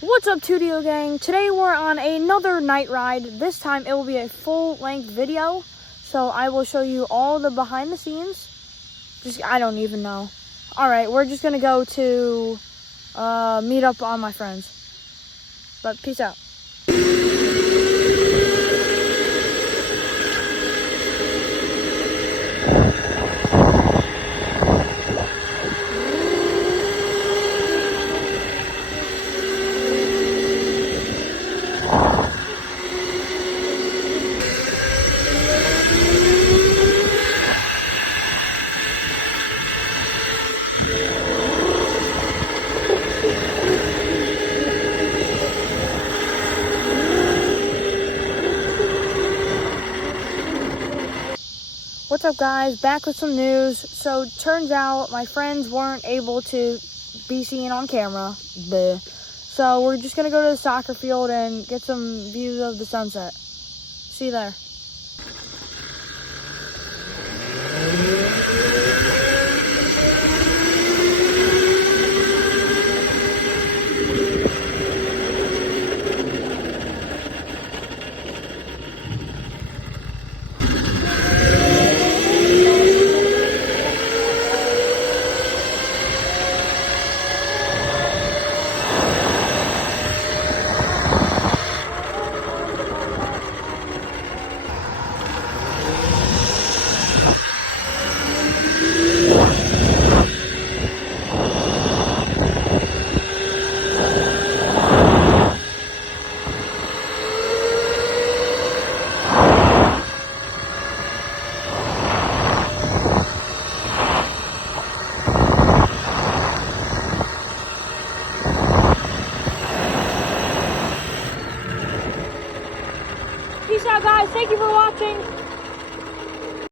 What's up, 2DO gang? Today we're on another night ride. This time it will be a full-length video, so I will show you all the behind the scenes. I don't even know. All right, we're just gonna go to meet up on my friends. But peace out. What's up, guys? Back with some news. So turns out my friends weren't able to be seen on camera. Bleh. So we're just gonna go to the soccer field and get some views of the sunset. See you there. Peace out, guys. Thank you for watching.